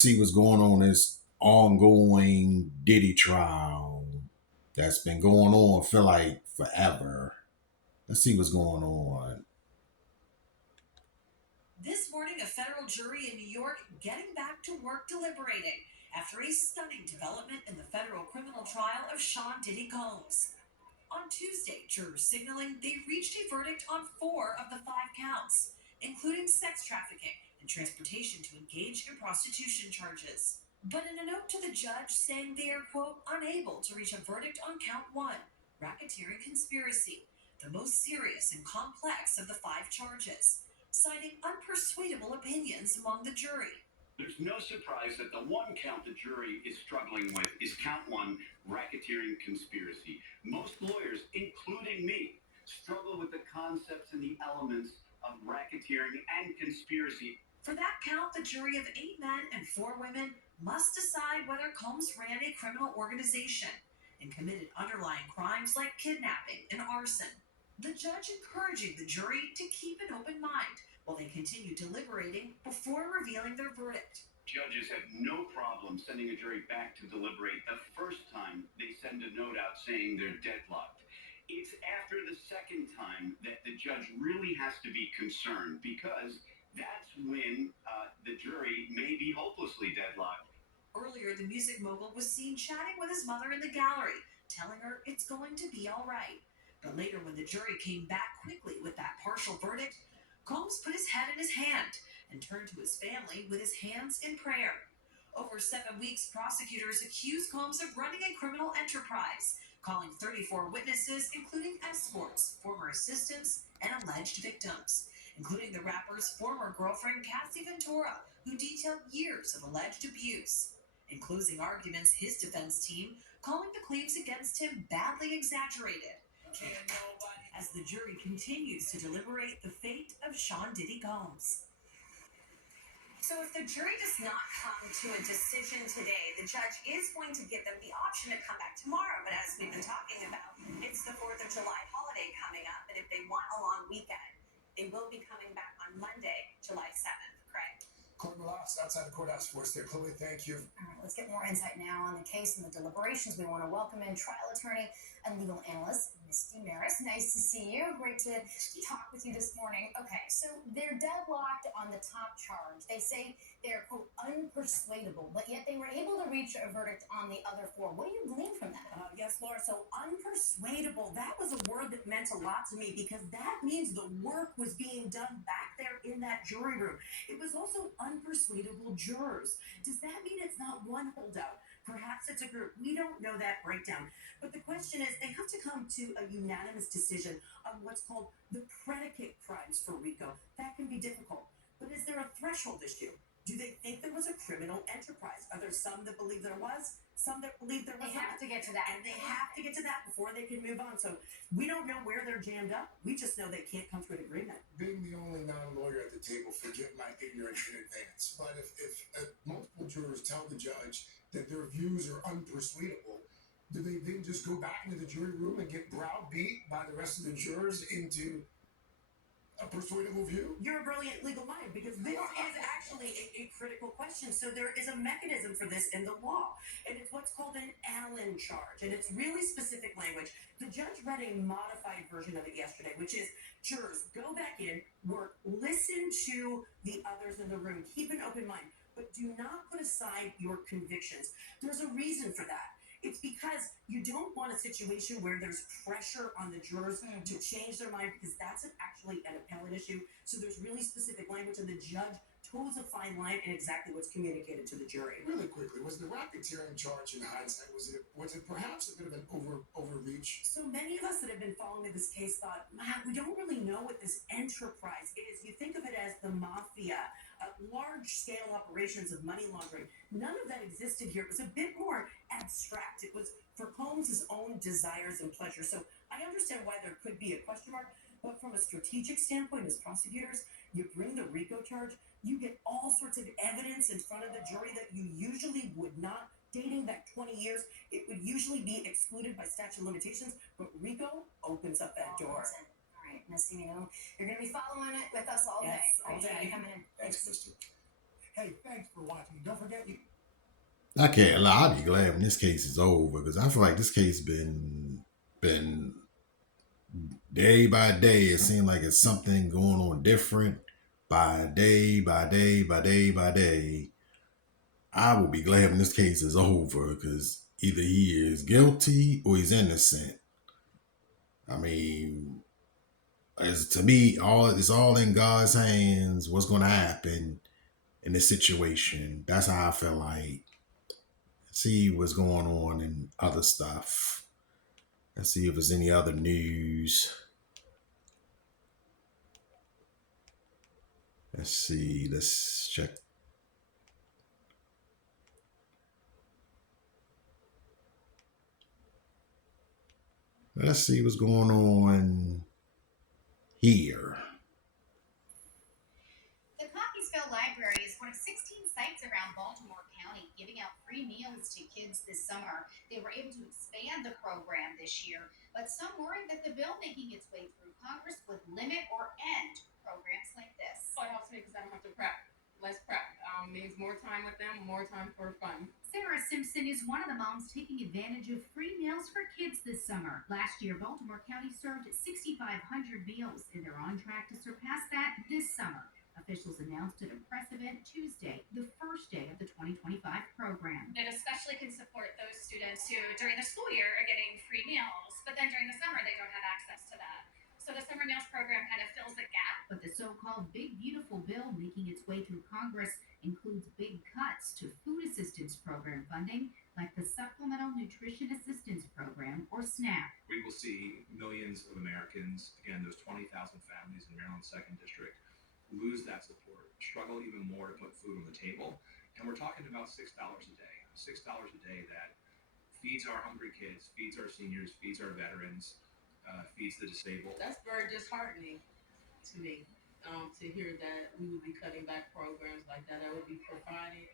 See what's going on in this ongoing Diddy trial that's been going on feel like forever. Let's see what's going on. This morning, a federal jury in New York getting back to work deliberating after a stunning development in the federal criminal trial of Sean Diddy Combs. On Tuesday, jurors signaling they reached a verdict on four of the five counts, including sex trafficking and transportation to engage in prostitution charges. But in a note to the judge saying they are, quote, unable to reach a verdict on count one, racketeering conspiracy, the most serious and complex of the five charges, citing unpersuadable opinions among the jury. There's no surprise that the one count the jury is struggling with is count one, racketeering conspiracy. Most lawyers, including me, struggle with the concepts and the elements of racketeering and conspiracy. For that count, the jury of 8 men and 4 women must decide whether Combs ran a criminal organization and committed underlying crimes like kidnapping and arson. The judge encouraging the jury to keep an open mind while they continue deliberating before revealing their verdict. Judges have no problem sending a jury back to deliberate the first time they send a note out saying they're deadlocked. It's after the second time that the judge really has to be concerned because that's when the jury may be hopelessly deadlocked. Earlier, the music mogul was seen chatting with his mother in the gallery, telling her it's going to be all right. But later, when the jury came back quickly with that partial verdict, Combs put his head in his hand and turned to his family with his hands in prayer. Over 7 weeks, prosecutors accused Combs of running a criminal enterprise, calling 34 witnesses, including escorts, former assistants, and alleged victims, including the rapper's former girlfriend, Cassie Ventura, who detailed years of alleged abuse. In closing arguments, his defense team calling the claims against him badly exaggerated. As the jury continues to deliberate the fate of Sean Diddy Combs. So if the jury does not come to a decision today, the judge is going to give them the option to come back tomorrow. But as we've been talking about, it's the 4th of July holiday coming up. And if they want a long weekend, they will be coming back on Monday, July 7th. Craig. Chloe Molas, outside the courthouse for us there. Chloe, thank you. All right, let's get more insight now on the case and the deliberations. We want to welcome in trial attorney and legal analyst, Misty Maris. Nice to see you. Great to talk with you this morning. Okay, so they're deadlocked on the top charge. They say they're, quote, unpersuadable, but yet they were able to reach a verdict on the other four. What do you glean from that? Yes, Laura, so unpersuadable, that was a word that meant a lot to me because that means the work was being done back there in that jury room. It was also unpersuadable jurors. Does that mean it's not one holdout? Perhaps it's a group. We don't know that breakdown. But the question is, they have to come to a unanimous decision on what's called the predicate crimes for RICO. That can be difficult. But is there a threshold issue? Do they think there was a criminal enterprise? Are there some that believe there was? Some that believe there was They have not? to get to that. And they have to get to that before they can move on. So we don't know where they're jammed up. We just know they can't come to an agreement. Being the only non-lawyer at the table, forgive my ignorance in advance. But if multiple jurors tell the judge that their views are unpersuadable, do they then just go back into the jury room and get browbeat by the rest of the jurors into a persuadable view? You're a brilliant legal mind because this is actually a critical question. So there is a mechanism for this in the law, and it's what's called an Allen charge, and it's really specific language. The judge read a modified version of it yesterday, which is jurors go back in, work, listen to the others in the room, keep an open mind, but do not put aside your convictions. There's a reason for that. It's because you don't want a situation where there's pressure on the jurors to change their mind because that's actually an appellate issue. So there's really specific language, and the judge toes a fine line in exactly what's communicated to the jury. Really quickly, was the racketeering charge in hindsight, was it perhaps a bit of an overreach? So many of us that have been following this case thought, man, we don't really know what this enterprise is. You think of it as the mafia, large-scale operations of money laundering. None of that existed here. It was a bit more abstract. It was for Combs' own desires and pleasures. So I understand why there could be a question mark, but from a strategic standpoint, as prosecutors, you bring the RICO charge, you get all sorts of evidence in front of the jury that you usually would not. Dating back 20 years, it would usually be excluded by statute of limitations, but RICO opens up that door. All right, Misty, you're going to be following it with us all day. Yes, all Appreciate day. you coming in. Thanks, Misty. Hey, thanks for watching. Don't forget you. I can't lie. I'll be glad when this case is over because I feel like this case been day by day. It seems like it's something going on different by day by day by day by day. I will be glad when this case is over because either he is guilty or he's innocent. I mean, as to me, it's all in God's hands. What's going to happen in this situation? That's how I feel like. See what's going on in other stuff. Let's see if there's any other news. Let's see. Let's check. Let's see what's going on here. The Cockeysville Library is one of 16 sites around Baltimore County giving out free meals to kids this summer. They were able to expand the program this year, but some worry that the bill making its way through Congress would limit or end programs like this. Oh, it helps me because I don't have to prep. Less prep means more time with them, more time for fun. Sarah Simpson is one of the moms taking advantage of free meals for kids this summer. Last year, Baltimore County served 6,500 meals, and they're on track to surpass that this summer. Officials announced at a press event Tuesday, the first day of the 2025 program. It especially can support those students who, during the school year, are getting free meals, but then during the summer, they don't have access to that. So the summer meals program kind of fills the gap. But the so-called Big Beautiful Bill making its way through Congress includes big cuts to food assistance program funding, like the Supplemental Nutrition Assistance Program, or SNAP. We will see millions of Americans, again, those 20,000 families in Maryland's 2nd District, lose that support, struggle even more to put food on the table. And we're talking about $6 a day. $6 a day that feeds our hungry kids, feeds our seniors, feeds our veterans, feeds the disabled. That's very disheartening to me to hear that we would be cutting back programs like that. I would be providing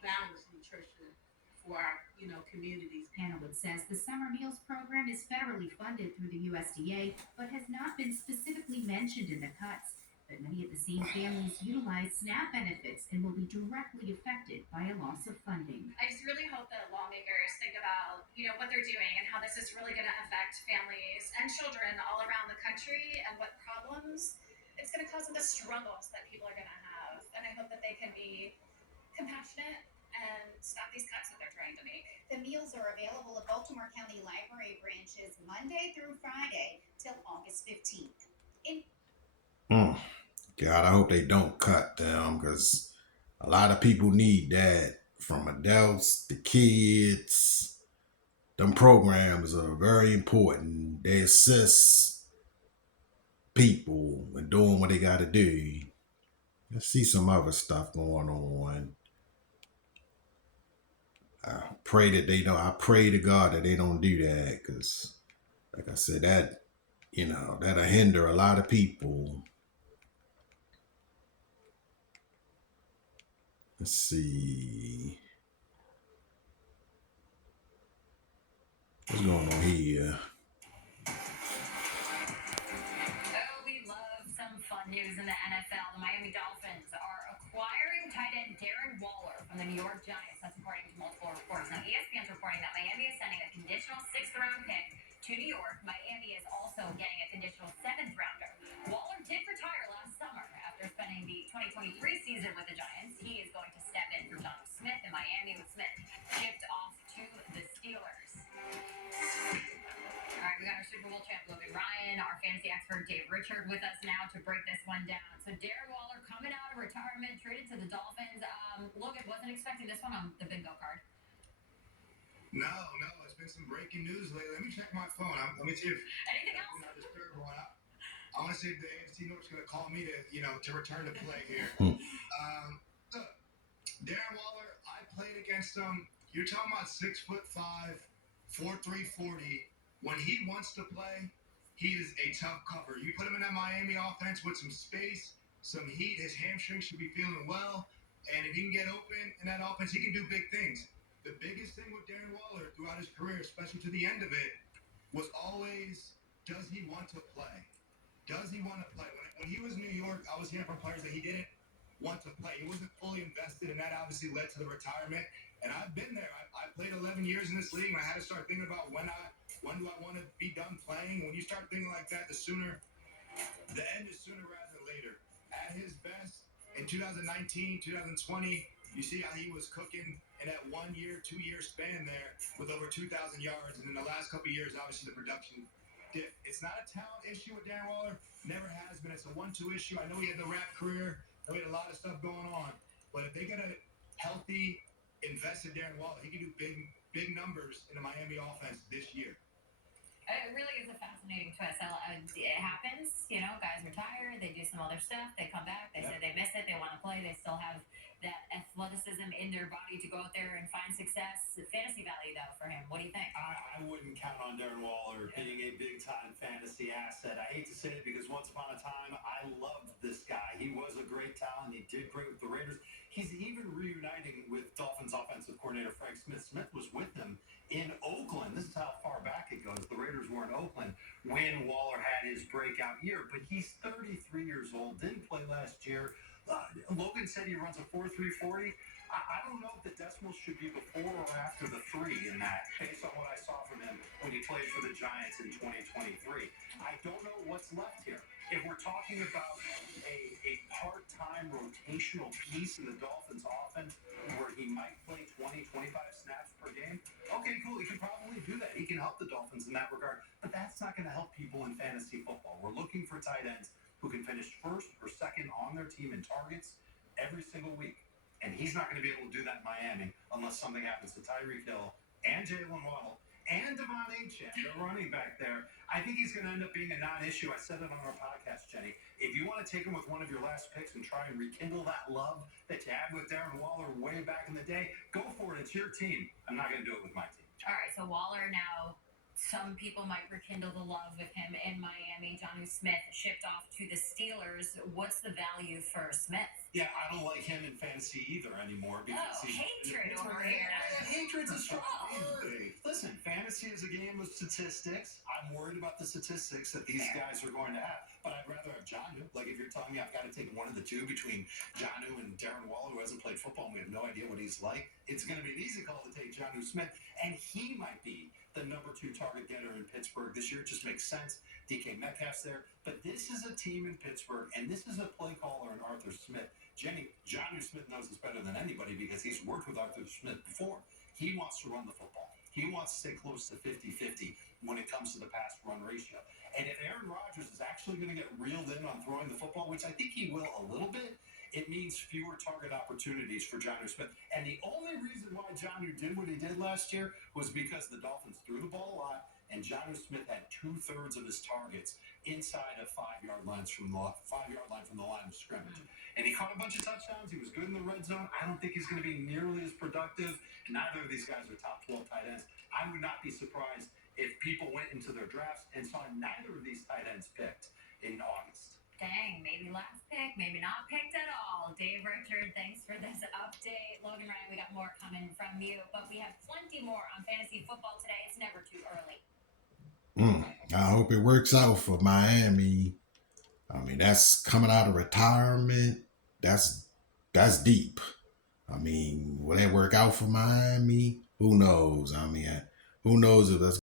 balanced nutrition for our communities. Hanowood says the summer meals program is federally funded through the USDA, but has not been specifically mentioned in the cuts. But many of the same families utilize SNAP benefits and will be directly affected by a loss of funding. I just really hope that lawmakers think about, what they're doing and how this is really going to affect families and children all around the country and what problems it's going to cause and the struggles that people are going to have. And I hope that they can be compassionate and stop these cuts that they're trying to make. The meals are available at Baltimore County Library branches Monday through Friday till August 15th. God, I hope they don't cut them because a lot of people need that, from adults to kids. Them programs are very important. They assist people in doing what they got to do. Let's see some other stuff going on. I pray to God that they don't do that because, like I said, that'll hinder a lot of people. Let's see. What's going on here? Oh, we love some fun news in the NFL. The Miami Dolphins are acquiring tight end Darren Waller from the New York Giants. That's according to multiple reports. Now, ESPN's reporting that Miami is sending a conditional 6th-round pick to New York. Miami is also getting a conditional 7th-rounder. Waller did retire last summer after spending the 2023 season with the Giants. He is going to step in for John Smith in Miami, with Smith shipped off to the Steelers. All right, we got our Super Bowl champ Logan Ryan, our fantasy expert Dave Richard with us now to break this one down. So Darren Waller coming out of retirement, traded to the Dolphins. Logan, wasn't expecting this one on the bingo card. No, it's been some breaking news lately. Let me check my phone. Let me see if Anything else? I want to see if the AFC North's going to call me to return to play here. Look, Darren Waller, I played against him. You're talking about 6'5", 4'3", 40. When he wants to play, he is a tough cover. You put him in that Miami offense with some space, some heat, his hamstring should be feeling well, and if he can get open in that offense, he can do big things. The biggest thing with Darren Waller throughout his career, especially to the end of it, was always, does he want to play? Does he want to play? When he was in New York, I was hearing from players that he didn't want to play. He wasn't fully invested, and that obviously led to the retirement. And I've been there. I played 11 years in this league, and I had to start thinking about when do I want to be done playing. When you start thinking like that, the end is sooner rather than later. At his best in 2019, 2020, you see how he was cooking in that 1 year, 2 year span there with over 2,000 yards. And in the last couple of years, obviously the production dipped. It's not a talent issue with Darren Waller. Never has been. It's a 1-2 issue. I know he had the rap career. I know he had a lot of stuff going on. But if they get a healthy, invested Darren Waller, he can do big numbers in the Miami offense this year. It really is a fascinating twist. It happens, guys retire, they do some other stuff, they come back, they say they miss it, they want to play, they still have that athleticism in their body to go out there and find success. Fantasy value, though, for him. What do you think? I wouldn't count on Darren Waller being a big-time fantasy asset. I hate to say it because once upon a time, I loved this guy. He was a great talent. He did great with the Raiders. He's even reuniting with Dolphins offensive coordinator Frank Smith. Smith was with them in Oakland. This is how far back it goes. The Raiders were in Oakland when Waller had his breakout year, but he's 33 years old, didn't play last year. Logan said he runs a 4.340. I don't know if the decimals should be before or after the 3 in that, based on what I saw from him when he played for the Giants in 2023. I don't know what's left here. If we're talking about a part-time rotational piece in the Dolphins offense where he might play 20, 25 snaps per game, okay, cool. He can probably do that. He can help the Dolphins in that regard. But that's not going to help people in fantasy football. We're looking for tight ends who can finish first or second on their team in targets every single week. And he's not going to be able to do that in Miami unless something happens to Tyreek Hill and Jalen Waddle and Devon Achane, the running back there. I think he's going to end up being a non-issue. I said it on our podcast, Jenny. If you want to take him with one of your last picks and try and rekindle that love that you had with Darren Waller way back in the day, go for it. It's your team. I'm not going to do it with my team. All right, so Waller now, some people might rekindle the love with him in Miami. Jonnu Smith shipped off to the Steelers. What's the value for Smith? Yeah, I don't like him in fantasy either anymore because hatred over here. Hatred's a strong word. Listen, fantasy is a game of statistics. I'm worried about the statistics that these guys are going to have. But I'd rather have Jonnu. Like, if you're telling me I've got to take one of the two between Jonnu and Darren Waller, who hasn't played football and we have no idea what he's like, it's going to be an easy call to take Jonnu Smith. And he might be the number 2 target getter in Pittsburgh this year. It just makes sense. DK Metcalf's there. But this is a team in Pittsburgh, and this is a play caller in Arthur Smith. Jenny, Jonnu Smith knows this better than anybody because he's worked with Arthur Smith before. He wants to run the football. He wants to stay close to 50-50 when it comes to the pass-run ratio. And if Aaron Rodgers is actually going to get reeled in on throwing the football, which I think he will a little bit, it means fewer target opportunities for Jonnu Smith. And the only reason why Jonnu did what he did last year was because the Dolphins threw the ball a lot, and Jonnu Smith had 2/3 of his targets inside of 5-yard lines from the 5-yard line from the line of scrimmage. And he caught a bunch of touchdowns. He was good in the red zone. I don't think he's going to be nearly as productive. Neither of these guys are top 12 tight ends. I would not be surprised if people went into their drafts and saw neither of these tight ends picked in August. Dang, maybe last pick, maybe not picked at all. Dave Richard, thanks for this update. Logan Ryan, we got more coming from you, but we have plenty more on fantasy football today. It's never too early. I hope it works out for Miami. I mean, that's coming out of retirement. That's deep. I mean, will that work out for Miami? Who knows? I mean, who knows if that's